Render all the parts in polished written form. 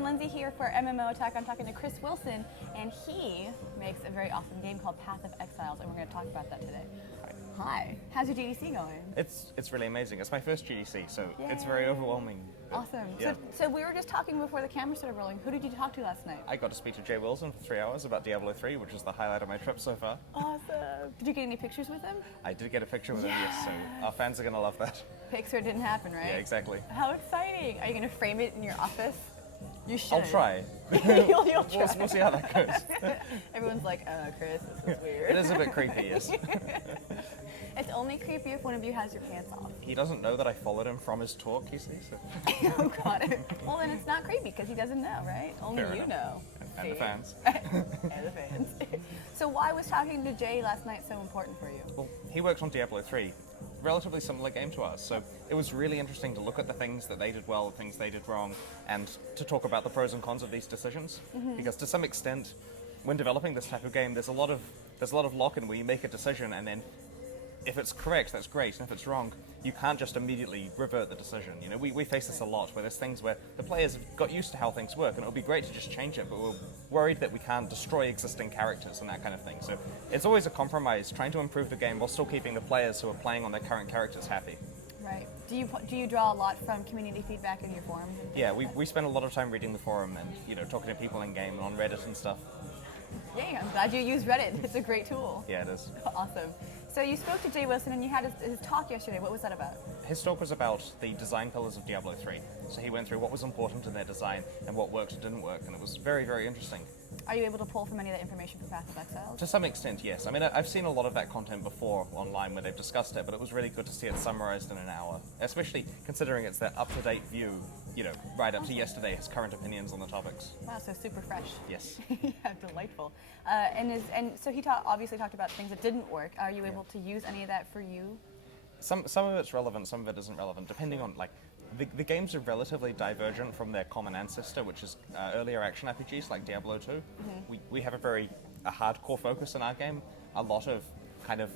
everyone, Lindsay here for MMO Attack. I'm talking to Chris Wilson, and he makes a very awesome game called Path of Exiles, and we're going to talk about that today. Hi. How's your GDC going? It's really amazing. It's my first GDC, so Yay. It's very overwhelming. Awesome. Yeah. So we were just talking before the camera started rolling. Who did you talk to last night? I got to speak to Jay Wilson for 3 hours about Diablo 3, which is the highlight of my trip so far. Awesome. Did you get any pictures with him? I did get a picture with him, yes, so our fans are going to love that. Picture didn't happen, right? Yeah, exactly. How exciting. Are you going to frame it in your office? You should. I'll try. You'll try. We'll see how that goes. Everyone's like, Chris, this is weird. It is a bit creepy, yes. It's only creepy if one of you has your pants off. He doesn't know that I followed him from his talk, you see. So. Oh, got it. Well, then it's not creepy because he doesn't know, right? Only Fair you enough. know. And the fans. And the fans. So why was talking to Jay last night so important for you? Well, he works on Diablo 3. Relatively similar game to us, so it was really interesting to look at the things that they did well, the things they did wrong, and to talk about the pros and cons of these decisions. Because to some extent, when developing this type of game, there's a lot of lock-in where you make a decision, and then if it's correct, that's great, and if it's wrong, you can't just immediately revert the decision. You know, we face this a lot, where there's things where the players have got used to how things work, and it would be great to just change it, but we're worried that we can't destroy existing characters and that kind of thing. So it's always a compromise, trying to improve the game while still keeping the players who are playing on their current characters happy. Right. Do you draw a lot from community feedback in your forums? Yeah, we spend a lot of time reading the forum and talking to people in game and on Reddit and stuff. Yay, I'm glad you use Reddit. It's a great tool. Yeah, it is. Awesome. So you spoke to Jay Wilson and you had his talk yesterday. What was that about? His talk was about the design pillars of Diablo 3. So he went through what was important in their design and what worked and didn't work, and it was very, very interesting. Are you able to pull from any of that information from Path of Exile? To some extent, yes. I mean, I've seen a lot of that content before online where they've discussed it, but it was really good to see it summarized in an hour, especially considering it's that up-to-date view, right up to yesterday, his current opinions on the topics. Wow, so super fresh. Yes. Yeah, delightful. And so he obviously talked about things that didn't work. Are you able to use any of that for you? Some of it's relevant, some of it isn't relevant, depending on, the games are relatively divergent from their common ancestor, which is earlier action RPGs like Diablo 2. We have a hardcore focus in our game, a lot of kind of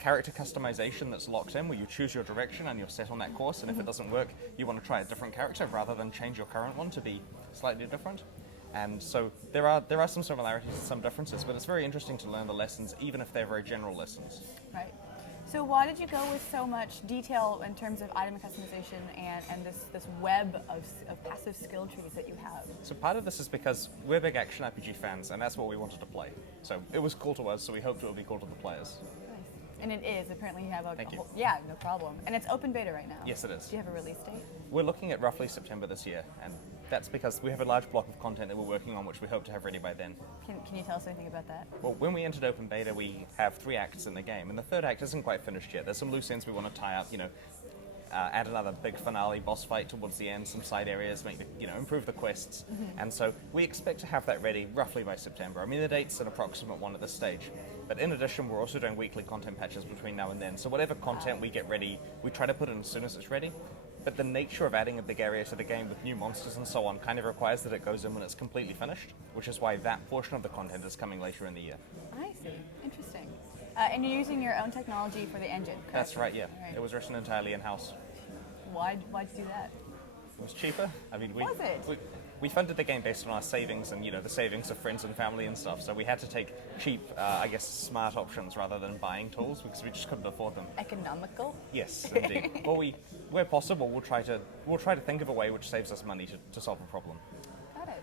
character customization that's locked in, where you choose your direction and you're set on that course, and if it doesn't work, you want to try a different character rather than change your current one to be slightly different. And so there are some similarities and some differences, but it's very interesting to learn the lessons, even if they're very general lessons. Right. So why did you go with so much detail in terms of item customization and this web of passive skill trees that you have? So part of this is because we're big action RPG fans, and that's what we wanted to play. So it was cool to us, so we hoped it would be cool to the players. Nice. And it is. Apparently you have a Thank you. whole... Yeah, no problem. And it's open beta right now. Yes, it is. Do you have a release date? We're looking at roughly September this year, and that's because we have a large block of content that we're working on, which we hope to have ready by then. Can you tell us anything about that? Well, when we entered open beta, we have 3 acts in the game, and the 3rd act isn't quite finished yet. There's some loose ends we want to tie up, add another big finale boss fight towards the end, some side areas, improve the quests. And so we expect to have that ready roughly by September. I mean, the date's an approximate one at this stage. But in addition, we're also doing weekly content patches between now and then. So whatever content we get ready, we try to put in as soon as it's ready. But the nature of adding a big area to the game with new monsters and so on kind of requires that it goes in when it's completely finished, which is why that portion of the content is coming later in the year. I see. Interesting. And you're using your own technology for the engine, correct? That's right, yeah. Right. It was written entirely in-house. Why'd you do that? It was cheaper. I mean, Was it? we funded the game based on our savings and, the savings of friends and family and stuff. So we had to take cheap, smart options rather than buying tools because we just couldn't afford them. Economical? Yes, indeed. Well, where possible, we'll try to think of a way which saves us money to solve a problem. Got it.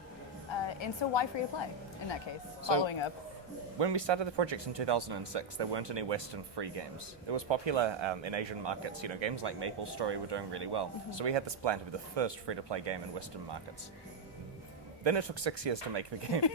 And so why free to play in that case? Following up. When we started the project in 2006, there weren't any Western free games. It was popular in Asian markets. Games like MapleStory were doing really well. So we had this plan to be the first free-to-play game in Western markets. Then it took 6 years to make the game.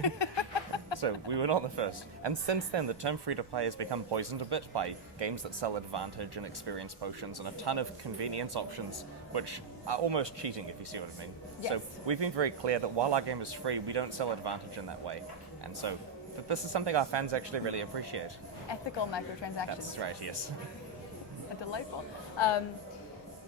So we were not the first. And since then, the term free-to-play has become poisoned a bit by games that sell advantage and experience potions and a ton of convenience options, which are almost cheating, if you see what I mean. Yes. So we've been very clear that while our game is free, we don't sell advantage in that way. And so this is something our fans actually really appreciate. Ethical microtransactions. That's right, yes. Delightful.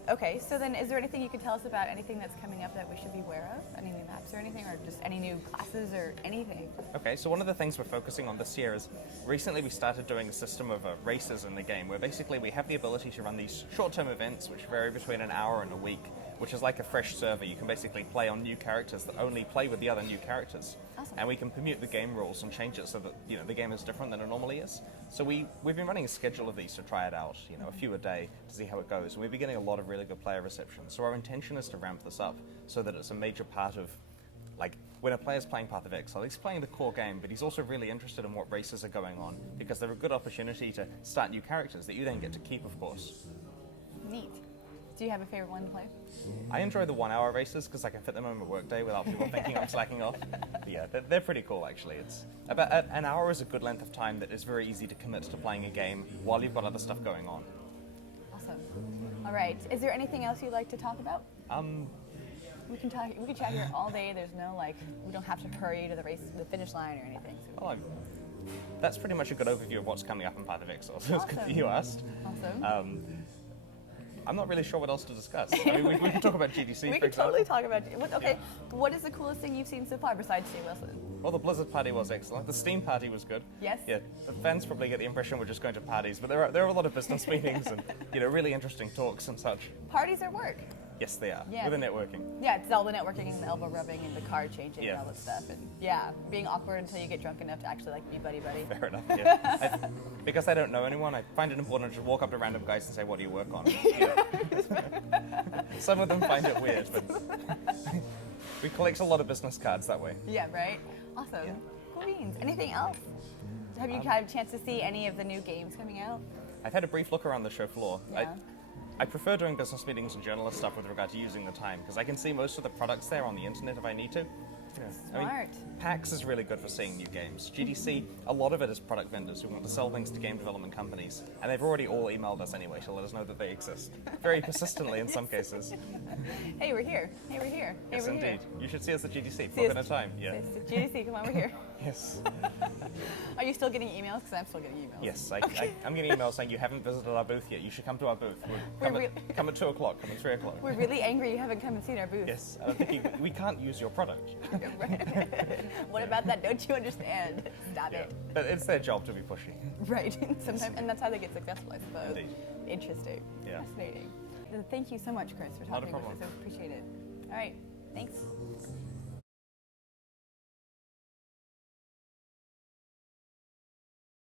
Okay, so then is there anything you can tell us about anything that's coming up that we should be aware of? Any new maps or anything, or just any new classes or anything? Okay, so one of the things we're focusing on this year is recently we started doing a system of races in the game where basically we have the ability to run these short-term events which vary between an hour and a week which is like a fresh server. You can basically play on new characters that only play with the other new characters. Awesome. And we can permute the game rules and change it so that the game is different than it normally is. So we've been running a schedule of these to try it out, a few a day to see how it goes. And we've been getting a lot of really good player reception. So our intention is to ramp this up so that it's a major part of, like, when a player's playing Path of Exile, he's playing the core game, but he's also really interested in what races are going on, because they're a good opportunity to start new characters that you then get to keep, of course. Neat. Do you have a favorite one to play? I enjoy the 1 hour races because I can fit them in my workday without people thinking I'm slacking off. But yeah, they're pretty cool actually. It's about an hour is a good length of time that is very easy to commit to playing a game while you've got other stuff going on. Awesome. All right. Is there anything else you'd like to talk about? We can chat here all day. There's no we don't have to hurry to the finish line or anything. So. Well, that's pretty much a good overview of what's coming up in Path of Exile. So it's good that you asked. Awesome. I'm not really sure what else to discuss. I mean, we can talk about GDC, we for can example. totally talk about okay. Yeah. What is the coolest thing you've seen so far besides Steve Wilson? Well, the Blizzard party was excellent. The Steam party was good. Yes. Yeah. The fans probably get the impression we're just going to parties, but there are a lot of business meetings and really interesting talks and such. Parties are work. Yes, they are. Yeah. With the networking. Yeah, it's all the networking and the elbow rubbing and the card changing and all that stuff, and being awkward until you get drunk enough to actually be buddy. Fair enough. Yeah. Because I don't know anyone, I find it important to just walk up to random guys and say, "What do you work on?" Some of them find it weird, but we collect a lot of business cards that way. Yeah, right? Awesome. Yeah. Cool beans. Anything else? Have you had a chance to see any of the new games coming out? I've had a brief look around the show floor. Yeah. I prefer doing business meetings and journalist stuff with regard to using the time, because I can see most of the products there on the internet if I need to. Smart. I mean, PAX is really good for seeing new games. GDC, a lot of it is product vendors who want to sell things to game development companies, and they've already all emailed us anyway to let us know that they exist. Very persistently in some cases. Hey, we're here. Hey, we're here. Hey, Yes, we're indeed. here. You should see us at GDC. See Book us- in a time. Yeah. It's GDC, come on, we're here. Yes. Are you still getting emails? Because I'm still getting emails. Yes. I'm getting emails saying you haven't visited our booth yet. You should come to our booth. Come at 2 o'clock. Come at 3 o'clock. We're really angry you haven't come and seen our booth. Yes. I'm thinking we can't use your product. What about that? Don't you understand? Stop Yeah. it. But it's their job to be pushy. Right. Sometimes, and that's how they get successful, I suppose. Indeed. Interesting. Yeah. Fascinating. Thank you so much, Chris, for Not a talking with us. problem. I appreciate it. All right. Thanks.